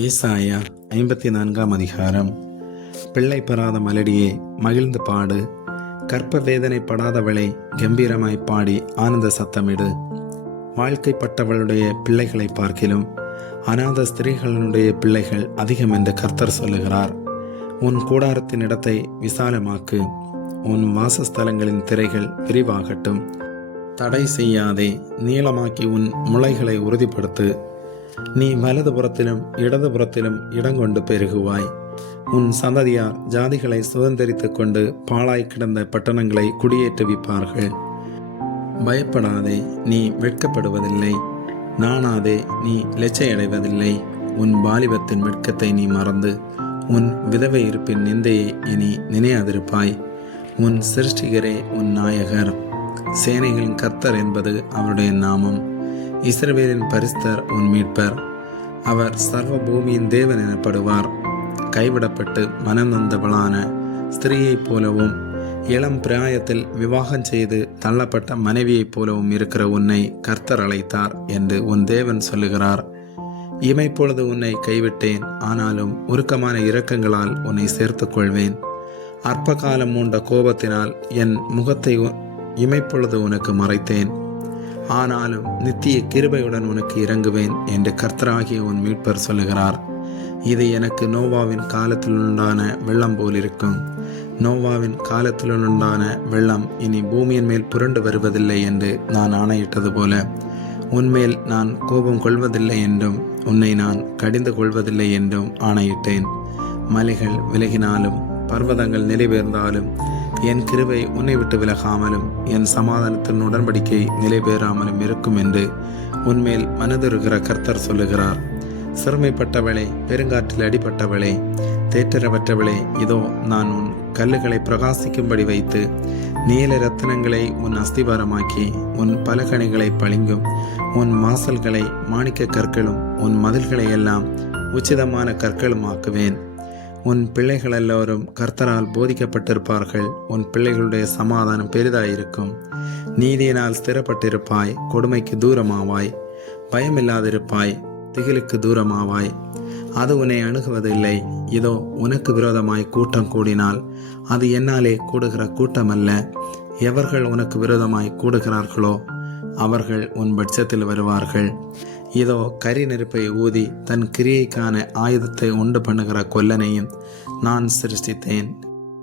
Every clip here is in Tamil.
ஏசாயா 54 அதிகாரம். பிள்ளை பெறாத மலடியே மகிழ்ந்து பாடு, கற்ப வேதனைப்படாதவளை கம்பீரமாய் பாடி ஆனந்த சத்தமிடு. வாழ்க்கைப்பட்டவளுடைய பிள்ளைகளை பார்க்கிலும் அநாத ஸ்திரீகளினுடைய பிள்ளைகள் அதிகம் என்று கர்த்தர் சொல்லுகிறார். உன் கூடாரத்தின் இடத்தை விசாலமாக்கு, உன் வாசஸ்தலங்களின் திரைகள் விரிவாகட்டும். தடை செய்யாதே, நீளமாக்கி உன் முளைகளை உறுதிப்படுத்து. நீ வலதுபுறத்திலும் இடதுபுறத்திலும் இடங்கொண்டு பெருகுவாய். உன் சந்ததியார் ஜாதிகளை சுதந்திரித்துக் கொண்டு பாழாய் கிடந்த பட்டணங்களை குடியேற்றுவிப்பார்கள். பயப்படாதே, நீ வெட்கப்படுவதில்லை. நாணாதே, நீ லெச்சையடைவதில்லை. உன் வாலிபத்தின் வெட்கத்தை நீ மறந்து உன் விதவை இருப்பின் நிந்தையை இனி நினையாதிருப்பாய். உன் சிருஷ்டிகரே உன் நாயகர், சேனைகளின் கர்த்தர் என்பது அவருடைய நாமம். இஸ்ரவேலின் பரிசுத்தர் உன் மீட்பர். அவர் சர்வ பூமியின் தேவன் எனப்படுவார். கைவிடப்பட்டு மனநொந்தவளான ஸ்திரீயைப் போலவும் இளம் பிராயத்தில் விவாகம் செய்து தள்ளப்பட்ட மனைவியைப் போலவும் இருக்கிற உன்னை கர்த்தர் அழைத்தார் என்று உன் தேவன் சொல்லுகிறார். இமைப்பொழுது உன்னை கைவிட்டேன், ஆனாலும் உருக்கமான இரக்கங்களால் உன்னை சேர்த்துக் கொள்வேன். அற்ப காலம் மூண்ட கோபத்தினால் என் முகத்தை இமைப்பொழுது உனக்கு மறைத்தேன், ஆனாலும் நித்திய கிருபையுடன் உனக்கு இறங்குவேன் என்று கர்த்தராகிய உன் மீட்பர் சொல்லுகிறார். இது எனக்கு நோவாவின் காலத்தில் உண்டான வெள்ளம் போல் இருக்கும். நோவாவின் காலத்தில் உண்டான வெள்ளம் இனி பூமியின் மேல் புரண்டு வருவதில்லை என்று நான் ஆணையிட்டது போல உன்மேல் நான் கோபம் கொள்வதில்லை என்றும் உன்னை நான் கடிந்து கொள்வதில்லை என்றும் ஆணையிட்டேன். மலைகள் விலகினாலும் பர்வதங்கள் நிலைபெயர்ந்தாலும் என் கிருபை உன்னை விட்டு விலகாமலும் என் சமாதானத்தின் உடன்படிக்கை நிலைபெறாமலும் இருக்கும் என்று உன்மேல் மனதுருகிற கர்த்தர் சொல்லுகிறார். சிறுமைப்பட்டவளே, பெருங்காற்றில் அடிபட்டவளே, தேற்றரவற்றவளே, இதோ நான் உன் கல்லுகளை பிரகாசிக்கும்படி வைத்து நீல ரத்தினங்களை உன் அஸ்திபாரமாக்கி உன் பலகணிகளை பளிங்கும், உன் வாசல்களை மாணிக்க கற்களும் உன் மதில்களை எல்லாம் உச்சிதமான கற்களும் ஆக்குவேன். உன் பிள்ளைகள் எல்லோரும் கர்த்தரால் போதிக்கப்பட்டிருப்பார்கள். உன் பிள்ளைகளுடைய சமாதானம் பெரிதாயிருக்கும். நீதியினால் ஸ்திரப்பட்டிருப்பாய், கொடுமைக்கு தூரமாவாய். பயமில்லாதிருப்பாய், திகிலுக்கு தூரமாவாய். அது உன்னை அணுகுவதில்லை. இதோ உனக்கு விரோதமாய் கூட்டம் கூடினால் அது என்னாலே கூடுகிற கூட்டமல்ல. எவர்கள் உனக்கு விரோதமாய் கூடுகிறார்களோ அவர்கள் உன் பட்சத்தில் வருவார்கள். இதோ கரி நெருப்பை ஊதி தன் கிரியைக்கான ஆயுதத்தை உண்டு பண்ணுகிற கொல்லனையும் நான் சிருஷ்டித்தேன்.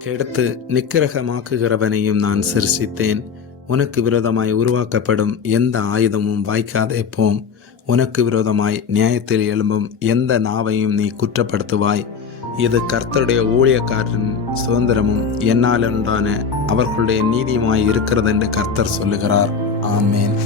கெடுத்து நிக்கிரகமாக்குகிறவனையும் நான் சிருஷ்டித்தேன். உனக்கு விரோதமாய் உருவாக்கப்படும் எந்த ஆயுதமும் வாய்க்காதே போம். உனக்கு விரோதமாய் நியாயத்தில் எழும்பும் எந்த நாவையும் நீ குற்றப்படுத்துவாய். இது கர்த்தருடைய ஊழியக்காரரின் சுதந்திரமும் என்னால் உண்டான அவர்களுடைய நீதியுமாய் இருக்கிறது என்று கர்த்தர் சொல்லுகிறார். ஆமேன்.